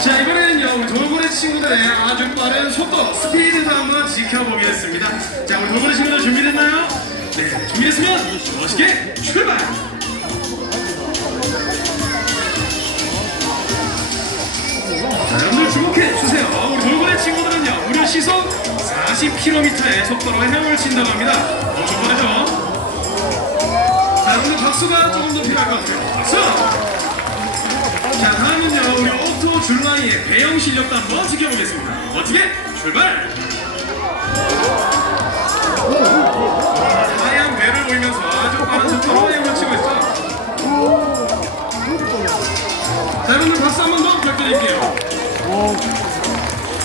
자 이번에는요 우리 돌고래 친구들의 아주 빠른 속도 스피드도 한번 지켜보겠습니다 자 우리 돌고래 친구들 준비됐나요? 네 준비됐으면 멋있게 출발 자 여러분들 주목해 주세요 우리 돌고래 친구들은요 무려 시속 40km의 속도로 헤엄을 친다고 합니다 엄청 빠르죠? 자 여러분들 박수가 조금 더 필요할 것 같아요 박수! 줄라이의 배영 실력도 한번 지켜보겠습니다. 멋지게 출발! 하얀 배를 보이면서 아주 빠른 속도로 헤엄을 치고 있어요. 자 여러분들 박수 한 번 더 부탁드릴게요.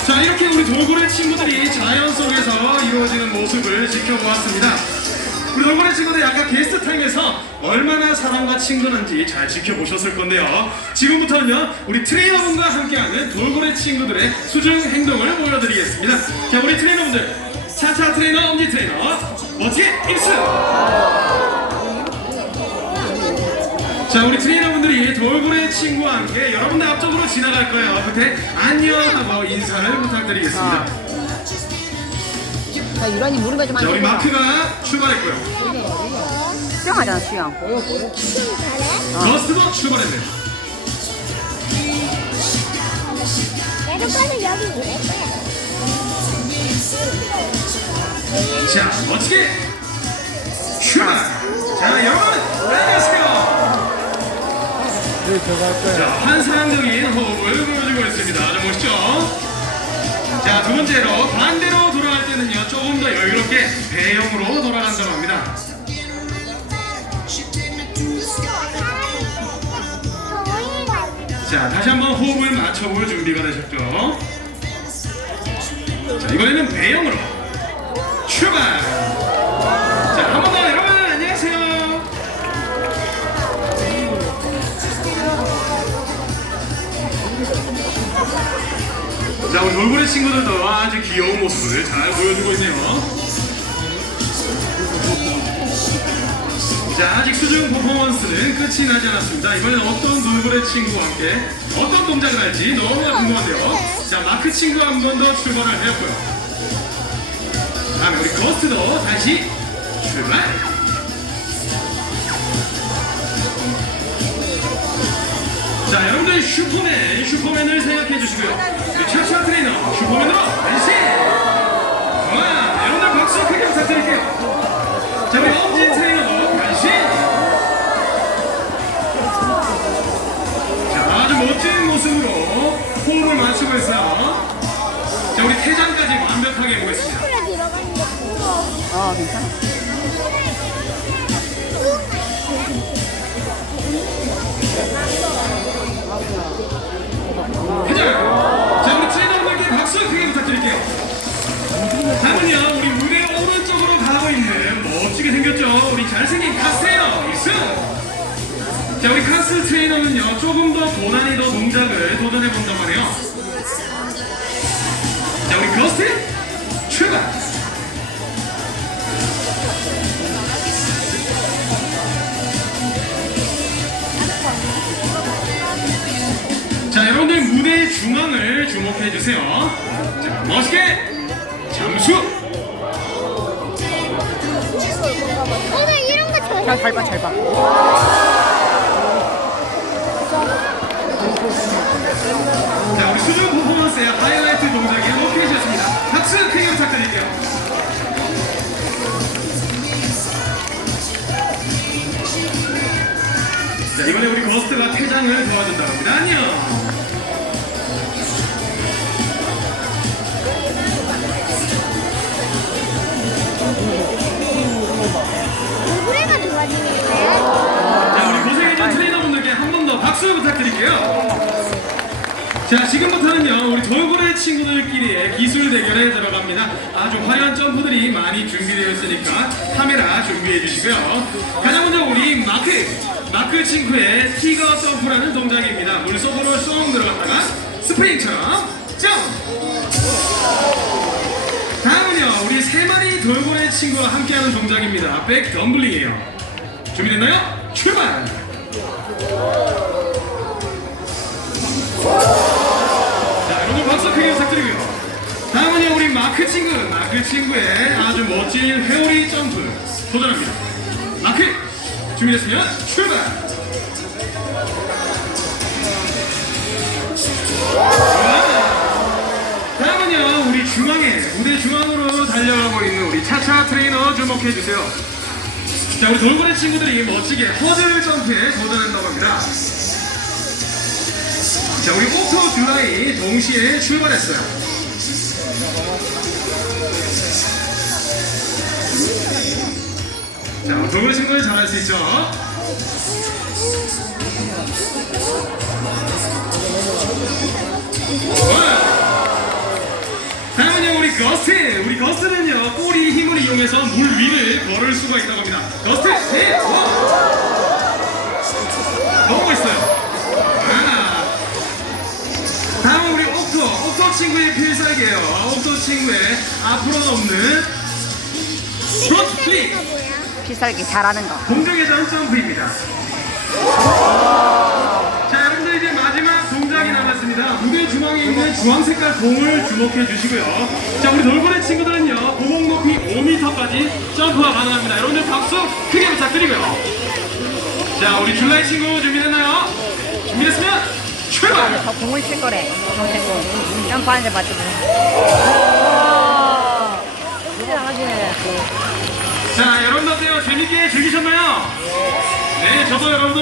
자 이렇게 우리 돌고래 친구들이 자연 속에서 이루어지는 모습을 지켜보았습니다 우리 돌고래 친구들 아까 게스트 타임에서 얼마나 사람과 친근한지 잘 지켜보셨을 건데요. 지금부터는요 우리 트레이너분과 함께하는 돌고래 친구들의 수중 행동을 보여드리겠습니다. 자 우리 트레이너분들. 차차 트레이너 엄지 트레이너 멋지게 입수 자 우리 트레이너분들이 돌고래 친구와 함께 여러분들 앞쪽으로 지나갈 거예요. 그때 안녕 하고 인사를 부탁드리겠습니다 자, 유란이 무릎에 좀자 우리 앉아봐. 마크가 출발했고요. 수영하잖아, 수영. 러스트도 출발했네요. 내가 봐도 여기 왜자 멋지게 출발. 자 여러분 안녕하세요? 자 환상적인 호흡을 보여주고 있습니다. 아주 멋있죠? 자 두 번째로 반대로 때는요 조금 더 여유롭게 배영으로 돌아간다고 합니다. 자 다시 한번 호흡을 맞춰볼 준비가 되셨죠? 자 이번에는 배영으로 출발 자 우리 돌고래 친구들도 아주 귀여운 모습을 잘 보여주고 있네요. 자 아직 수중 퍼포먼스는 끝이 나지 않았습니다. 이번엔 어떤 돌고래 친구와 함께 어떤 동작을 할지 너무나 궁금한데요. 자 마크 친구가 한번 더 출발을 해였고요? 다음에 우리 거스트도 다시 출발 자 여러분들 슈퍼맨 슈퍼맨을 생각해 주시고요 차차 트레이너 슈퍼맨으로 변신 와 여러분들 박수 크게 부탁드릴게요 자 우리 엄진 트레이너도 변신 자 아주 멋진 모습으로 호흡을 맞추고 있어요 자 우리 퇴장까지 완벽하게 보겠습니다. 어, 괜찮아. 회장! 자, 우리 트레이너분들께 박수 크게 부탁드릴게요. 다음은요, 우리 무대 오른쪽으로 가고 있는 멋지게 생겼죠? 우리 잘생긴 카스 트레이너, 이승! 자, 우리 카스 트레이너는요, 조금 더 고난이도 동작을 도전해본다고 하네요. 자, 우리 거스트, 출발! 무대 중앙을 주목해 주세요. 자, 멋있게 잠수. 오늘 이런 거 전혀 잘, 잘 봐, 잘 봐. 자, 우리 수중 퍼포먼스의 하이라이트 동작이 로케이션입니다. 박수 크게 부탁드릴게요. 자, 이번에 우리 거스트가 퇴장을 도와준다고 합니다. 안녕. 자, 지금부터는요, 우리 돌고래 친구들끼리의 기술 대결에 들어갑니다. 아주 화려한 점프들이 많이 준비되어 있으니까 카메라 준비해 주시고요. 가장 먼저 우리 마크, 마크 친구의 티거 점프라는 동작입니다. 물속으로 쏙 들어갔다가 스프링처럼 점프! 다음은요, 우리 세 마리 돌고래 친구와 함께하는 동작입니다. 백 덤블링이에요. 준비됐나요? 출발! 마크 친구, 마크 친구의 아주 멋진 회오리 점프 도전합니다. 마크 준비됐으면 출발. 다음은요 우리 중앙에 무대 중앙으로 달려가고 있는 우리 차차 트레이너 주목해 주세요. 자 우리 돌고래 친구들이 멋지게 허들 점프에 도전한다고 합니다. 자 우리 옥토 줄라이 동시에 출발했어요. 자 돌고래 친구들 잘할 수 있죠? 다음은요 우리 거스트 우리 거스트는요 꼬리 힘을 이용해서 물 위를 걸을 수가 있다고 합니다 친구의 앞으로는 없는 프론트 플립 이거 뭐야? 필살기 잘하는 거. 공중회전 점프입니다. 자, 여러분들 이제 마지막 동작이 남았습니다. 무대 중앙에 있는 주황 색깔 공을 주목해 주시고요. 자, 우리 돌고래 친구들은요, 고공 높이 5m까지 점프가 가능합니다. 여러분들 박수 크게 부탁드리고요. 자, 우리 줄라이 친구 준비됐나요? 준비됐으면 출발! 저 공을 칠 거래. 정색 공. 점프하는 데 맞추고. 우와. 자, 여러분들 어때요? 재밌게 즐기셨나요? 네, 저도 여러분들